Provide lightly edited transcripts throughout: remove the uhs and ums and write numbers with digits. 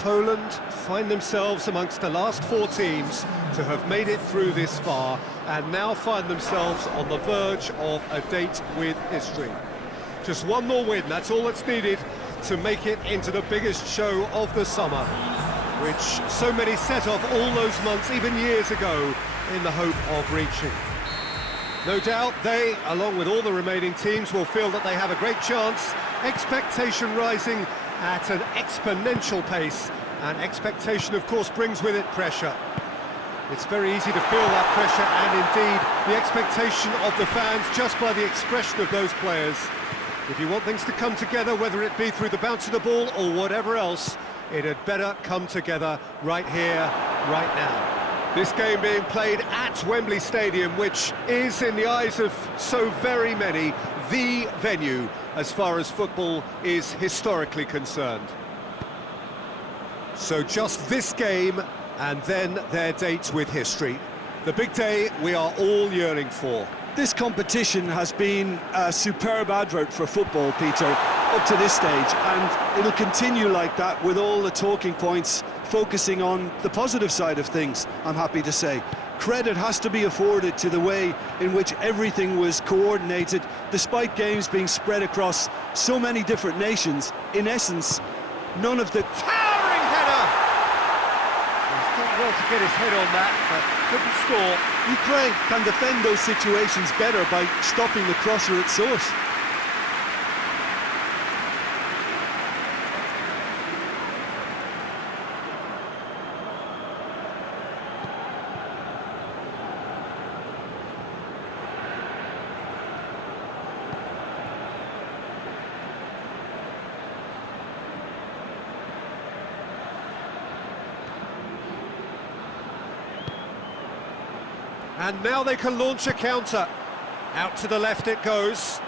Poland find themselves amongst the last 4 teams to have made it through this far and now find themselves on the verge of a date with history. Just one more win, that's all that's needed to make it into the biggest show of the summer, which so many set off all those months, even years ago, in the hope of reaching. No doubt they, along with all the remaining teams, will feel that they have a great chance, expectation rising at an exponential pace, and expectation, of course, brings with it pressure. It's very easy to feel that pressure, and indeed the expectation of the fans just by the expression of those players. If you want things to come together, whether it be through the bounce of the ball or whatever else, it had better come together right here, right now. This game being played at Wembley Stadium, which is, in the eyes of so very many, the venue as far as football is historically concerned. So just this game, and then their date with history. The big day we are all yearning for. This competition has been a superb advert for football, Peter, up to this stage, and it'll continue like that with all the talking points focusing on the positive side of things, I'm happy to say. Credit has to be afforded to the way in which everything was coordinated, despite games being spread across so many different nations. In essence, none of the... Towering header! He's done well to get his head on that, but couldn't score. Ukraine can defend those situations better by stopping the crosser at source. And now they can launch a counter. Out to the left it goes.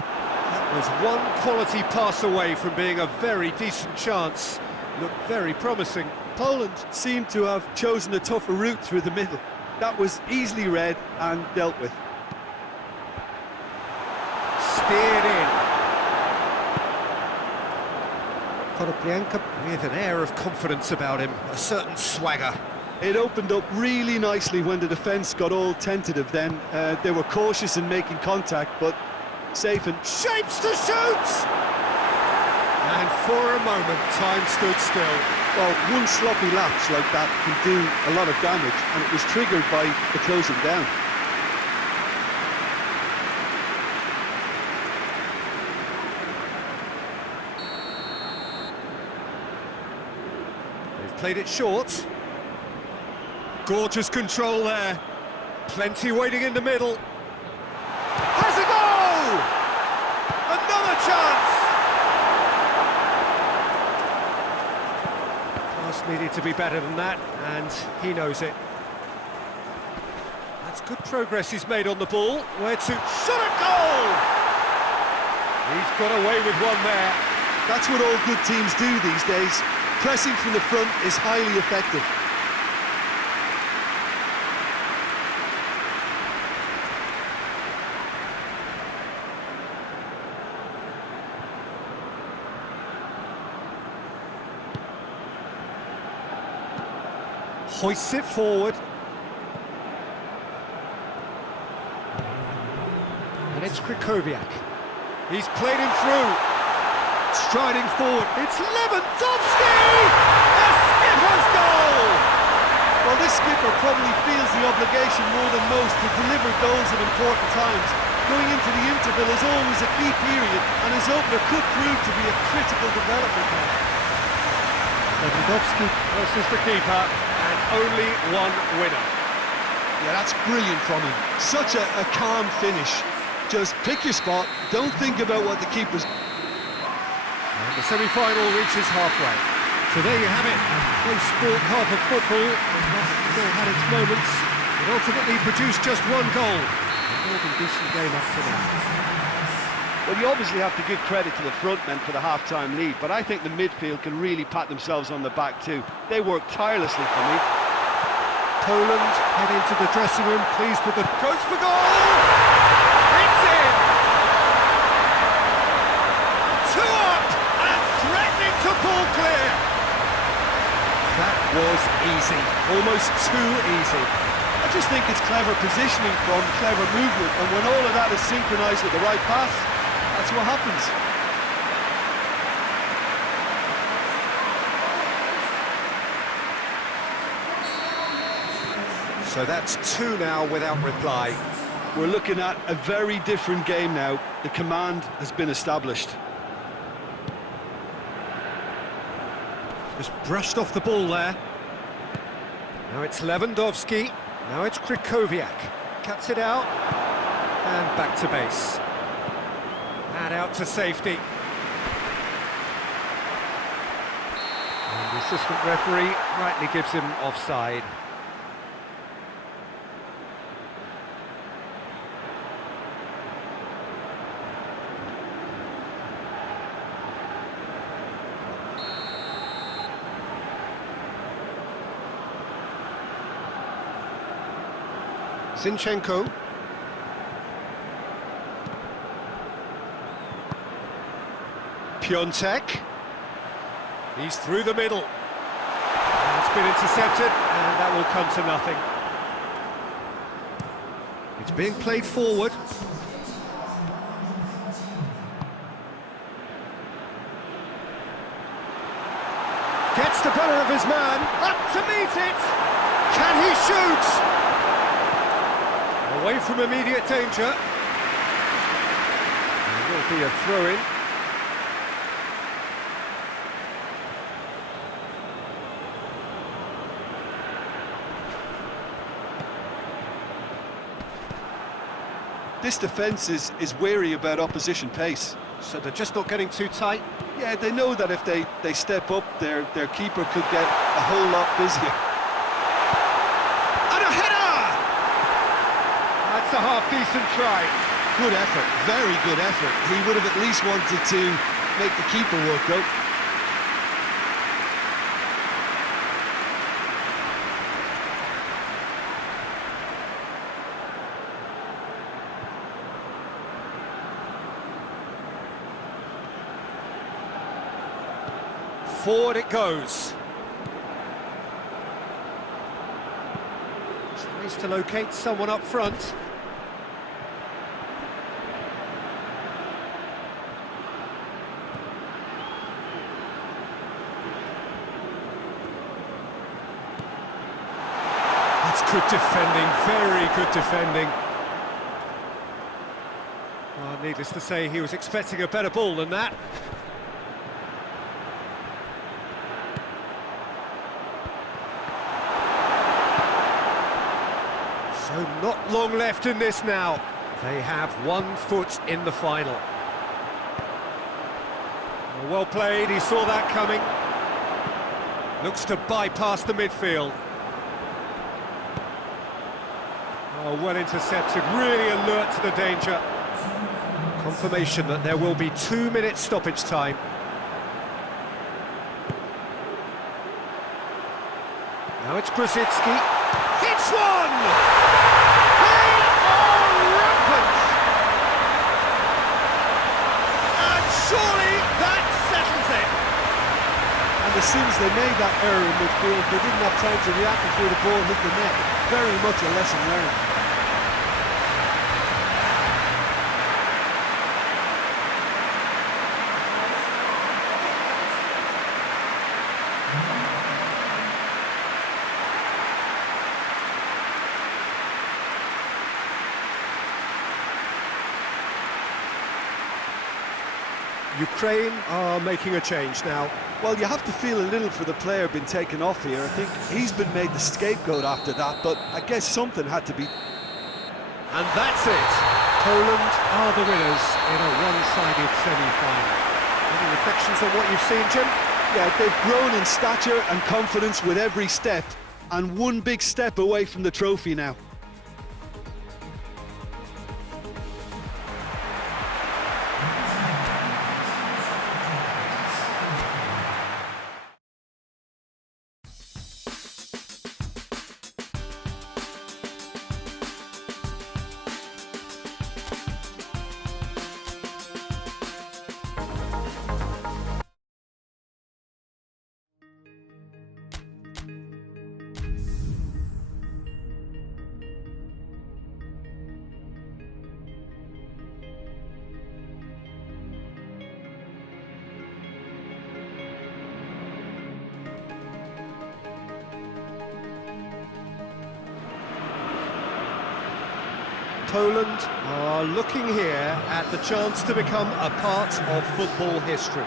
That was one quality pass away from being a very decent chance. Looked very promising. Poland seemed to have chosen a tougher route through the middle. That was easily read and dealt with. Steered in. Konoplyanka with an air of confidence about him, a certain swagger. It opened up really nicely when the defence got all tentative then. They were cautious in making contact, but safe and... Shapes to shoot! And for a moment, time stood still. Well, one sloppy lapse like that can do a lot of damage, and it was triggered by the closing down. They've played it short. Gorgeous control there. Plenty waiting in the middle. Has a goal! Another chance! Pass needed to be better than that, and he knows it. That's good progress he's made on the ball. Where to? Shot a goal! He's got away with one there. That's what all good teams do these days. Pressing from the front is highly effective. Hoists it forward. And it's Krychowiak. He's played him through. Striding forward. It's Lewandowski! A skipper's goal! Well, this skipper probably feels the obligation more than most to deliver goals at important times. Going into the interval is always a key period, and his opener could prove to be a critical development now. Lewandowski versus the keeper. And only one winner. Yeah, that's brilliant from him. Such a calm finish. Just pick your spot, don't think about what the keeper's... And the semi-final reaches halfway. So there you have it, a close-fought half of football. That still had its moments. It ultimately produced just one goal. A more than decent game up to now. Well, you obviously have to give credit to the front men for the half-time lead, but I think the midfield can really pat themselves on the back too. They worked tirelessly for me. Poland head into the dressing room, pleased with the... Goes for goal! It's in! 2 up and threatening to pull was easy, almost too easy. I just think it's clever positioning from clever movement, and when all of that is synchronised with the right pass, that's what happens. So that's two now without reply. We're looking at a very different game now. The command has been established. Just brushed off the ball there. Now it's Lewandowski. Now it's Krychowiak. Cuts it out. And back to base. And out to safety. And the assistant referee rightly gives him offside. Zinchenko. Piontek. He's through the middle. And it's been intercepted, and that will come to nothing. It's being played forward. Gets the better of his man. Up to meet it. Can he shoot? Away from immediate danger. There will be a throw-in. This defence is wary about opposition pace. So they're just not getting too tight. Yeah, they know that if they step up, their keeper could get a whole lot busier. And a header! That's a half-decent try. Good effort, very good effort. He would have at least wanted to make the keeper work, though. Forward it goes. Tries to locate someone up front. That's good defending, very good defending. Well, needless to say, he was expecting a better ball than that. So not long left in this now. They have 1 foot in the final. Well played, he saw that coming. Looks to bypass the midfield. Oh, well intercepted, really alert to the danger. Confirmation that there will be 2 minutes stoppage time. Now it's Grosicki. Hits one! Surely that settles it. And as soon as they made that error in midfield, they didn't have time to react before the ball hit the net. Very much a lesson learned. Ukraine are making a change now. Well, you have to feel a little for the player being taken off here. I think he's been made the scapegoat after that, but I guess something had to be. And that's it. Poland are the winners in a one-sided semi-final. Any reflections on what you've seen, Jim? Yeah, they've grown in stature and confidence with every step, and one big step away from the trophy now. Poland are looking here at the chance to become a part of football history.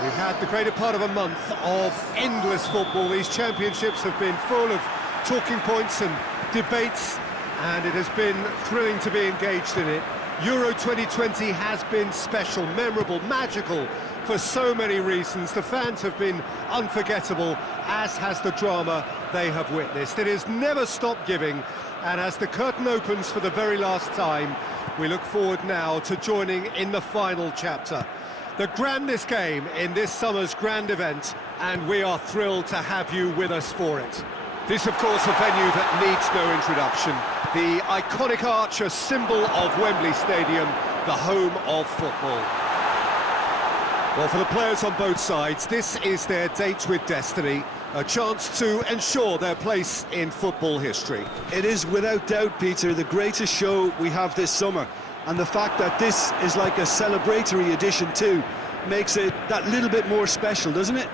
We've had the greater part of a month of endless football. These championships have been full of talking points and debates, and it has been thrilling to be engaged in it. Euro 2020 has been special, memorable, magical for so many reasons. The fans have been unforgettable, as has the drama they have witnessed. It has never stopped giving, and as the curtain opens for the very last time, we look forward now to joining in the final chapter. The grandest game in this summer's grand event, and we are thrilled to have you with us for it. This, of course, a venue that needs no introduction. The iconic arch, a symbol of Wembley Stadium, the home of football. Well, for the players on both sides, this is their date with destiny, a chance to ensure their place in football history. It is without doubt, Peter, the greatest show we have this summer. And the fact that this is like a celebratory edition too makes it that little bit more special, doesn't it?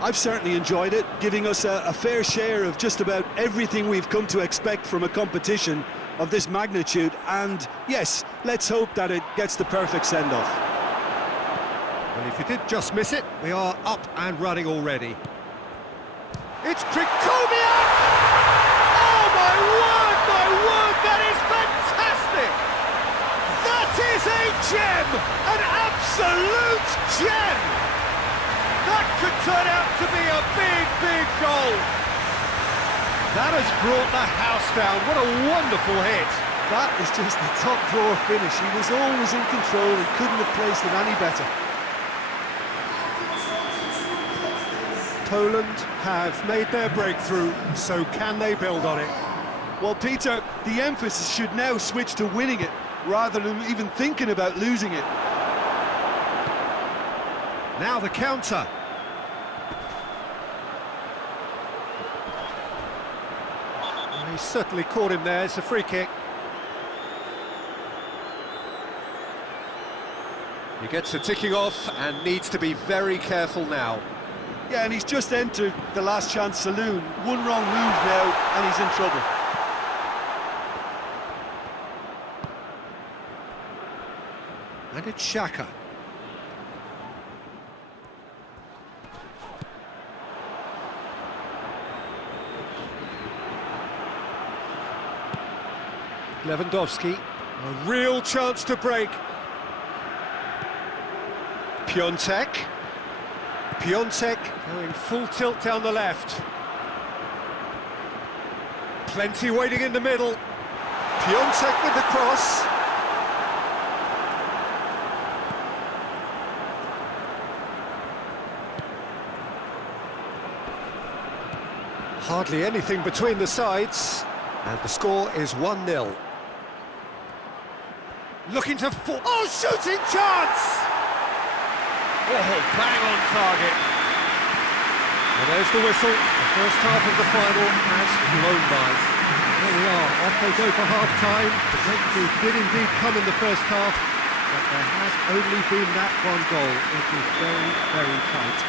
I've certainly enjoyed it, giving us a fair share of just about everything we've come to expect from a competition of this magnitude. And yes, let's hope that it gets the perfect send-off. Well, if you did just miss it, we are up and running already. It's Krikowiak! Oh, my word, that is fantastic! That is a gem! An absolute gem! That could turn out to be a big goal! That has brought the house down. What a wonderful hit! That is just the top drawer finish. He was always in control and couldn't have placed it any better. Poland have made their breakthrough, so can they build on it? Well, Peter, the emphasis should now switch to winning it, rather than even thinking about losing it. Now the counter. Well, he certainly caught him there. It's a free kick. He gets the ticking off and needs to be very careful now. Yeah, and he's just entered the last chance saloon. One wrong move now, and he's in trouble. And it's Xhaka. Lewandowski, a real chance to break. Piontek going full tilt down the left. Plenty waiting in the middle. Piontek with the cross. Hardly anything between the sides, and the score is 1-0. Looking to shooting chance! Oh, bang on target. Well, there's the whistle. The first half of the final has flown by. There we are, off they go for half-time. The breakthrough did indeed come in the first half, but there has only been that one goal. It is very tight.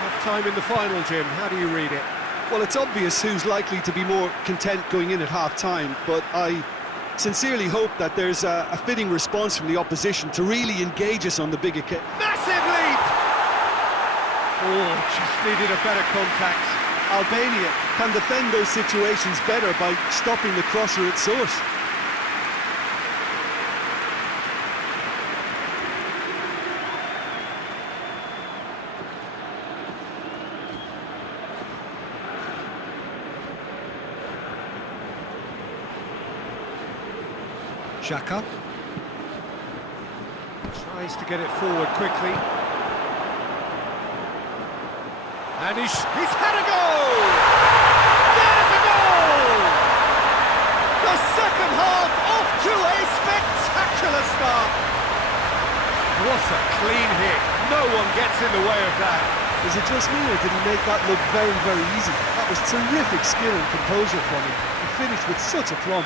Half-time in the final, Jim. How do you read it? Well, it's obvious who's likely to be more content going in at half-time, but I sincerely hope that there's a fitting response from the opposition to really engage us on the big occasion. Massive leap! Oh, just needed a better contact. Albania can defend those situations better by stopping the crosser at source. Xhaka tries to get it forward quickly, and he's had a goal! There's a goal! The second half off to a spectacular start. What a clean hit! No one gets in the way of that. Is it just me, or did he make that look very easy? That was terrific skill and composure from him. He finished with such aplomb.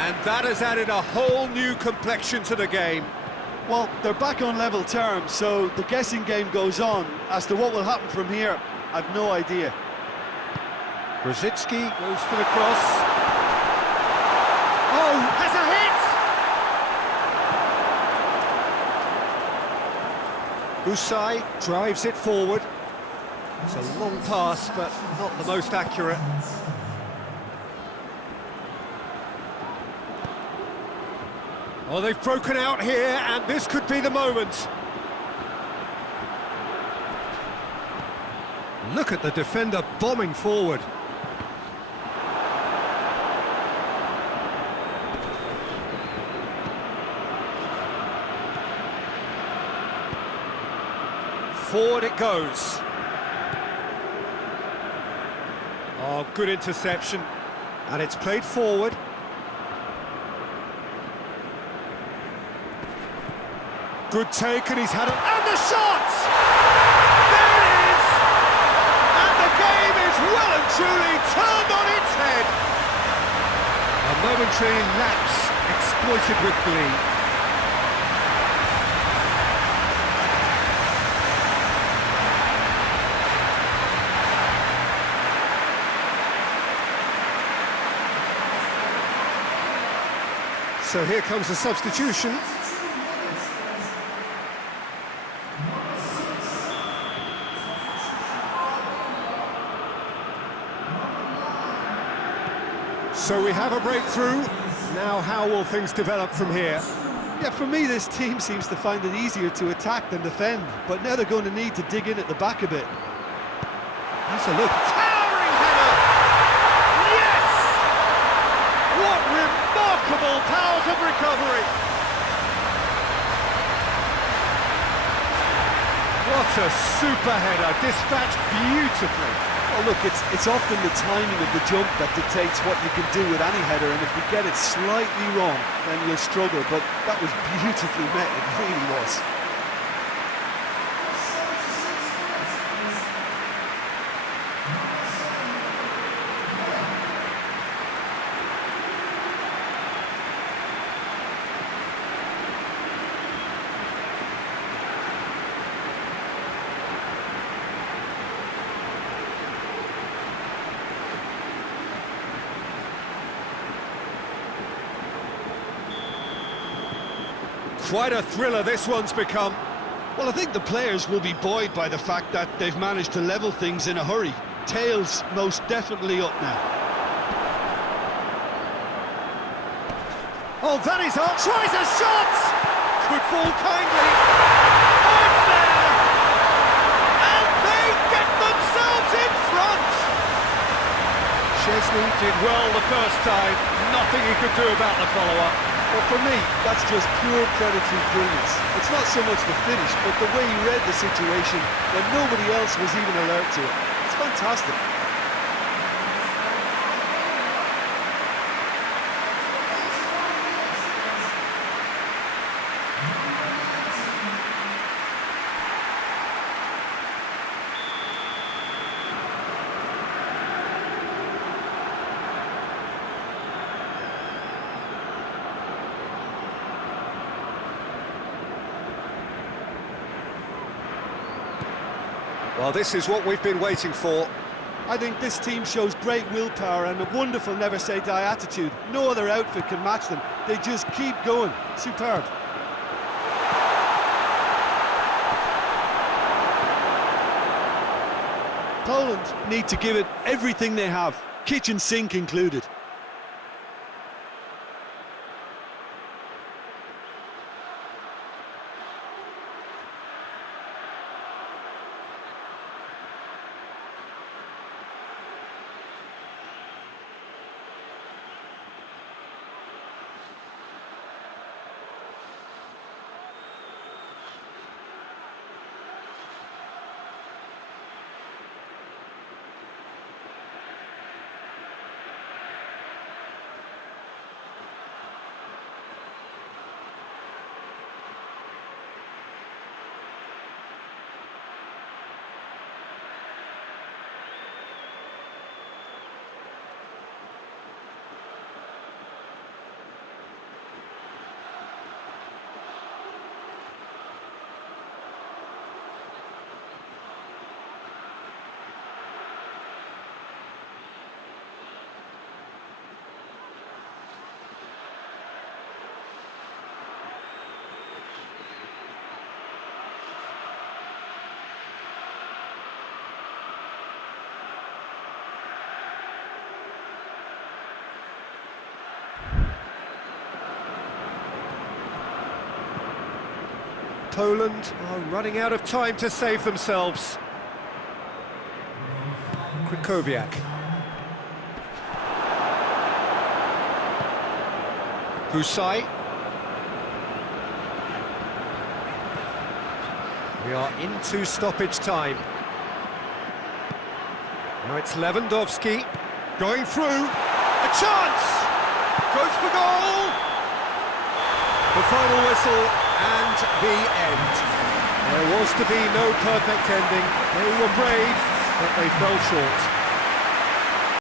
And that has added a whole new complexion to the game. Well, they're back on level terms, so the guessing game goes on. As to what will happen from here, I've no idea. Brzezinski goes for the cross. Oh, has a hit! Usai drives it forward. It's a long pass, but not the most accurate. Oh, they've broken out here, and this could be the moment. Look at the defender bombing forward. Forward it goes. Oh, good interception. And it's played forward. Good take, and he's had it. And the shot! There it is! And the game is well and truly turned on its head. A momentary lapse exploited with glee. So here comes the substitution. So we have a breakthrough. Now how will things develop from here? Yeah, for me this team seems to find it easier to attack than defend, but now they're going to need to dig in at the back a bit. That's a look. Towering header! Yes! What remarkable powers of recovery! What a super header, dispatched beautifully. Oh, look, it's often the timing of the jump that dictates what you can do with any header, and if you get it slightly wrong, then you'll struggle, but that was beautifully met, it really was. Quite a thriller this one's become. Well, I think the players will be buoyed by the fact that they've managed to level things in a hurry. Tails most definitely up now. Oh, that is up! Tries a shot! Could fall kindly. Oh, it's there! And they get themselves in front! Szczesny did well the first time. Nothing he could do about the follow-up. Well, for me, that's just pure predatory brilliance. It's not so much the finish, but the way he read the situation when nobody else was even alert to it. It's fantastic. Well, this is what we've been waiting for. I think this team shows great willpower and a wonderful never-say-die attitude. No other outfit can match them. They just keep going. Superb. Poland need to give it everything they have, kitchen sink included. Poland are running out of time to save themselves. Krychowiak. Husai. We are into stoppage time. Now it's Lewandowski going through. A chance! Goes for goal! The final whistle and the end. There was to be no perfect ending. They were brave, but they fell short.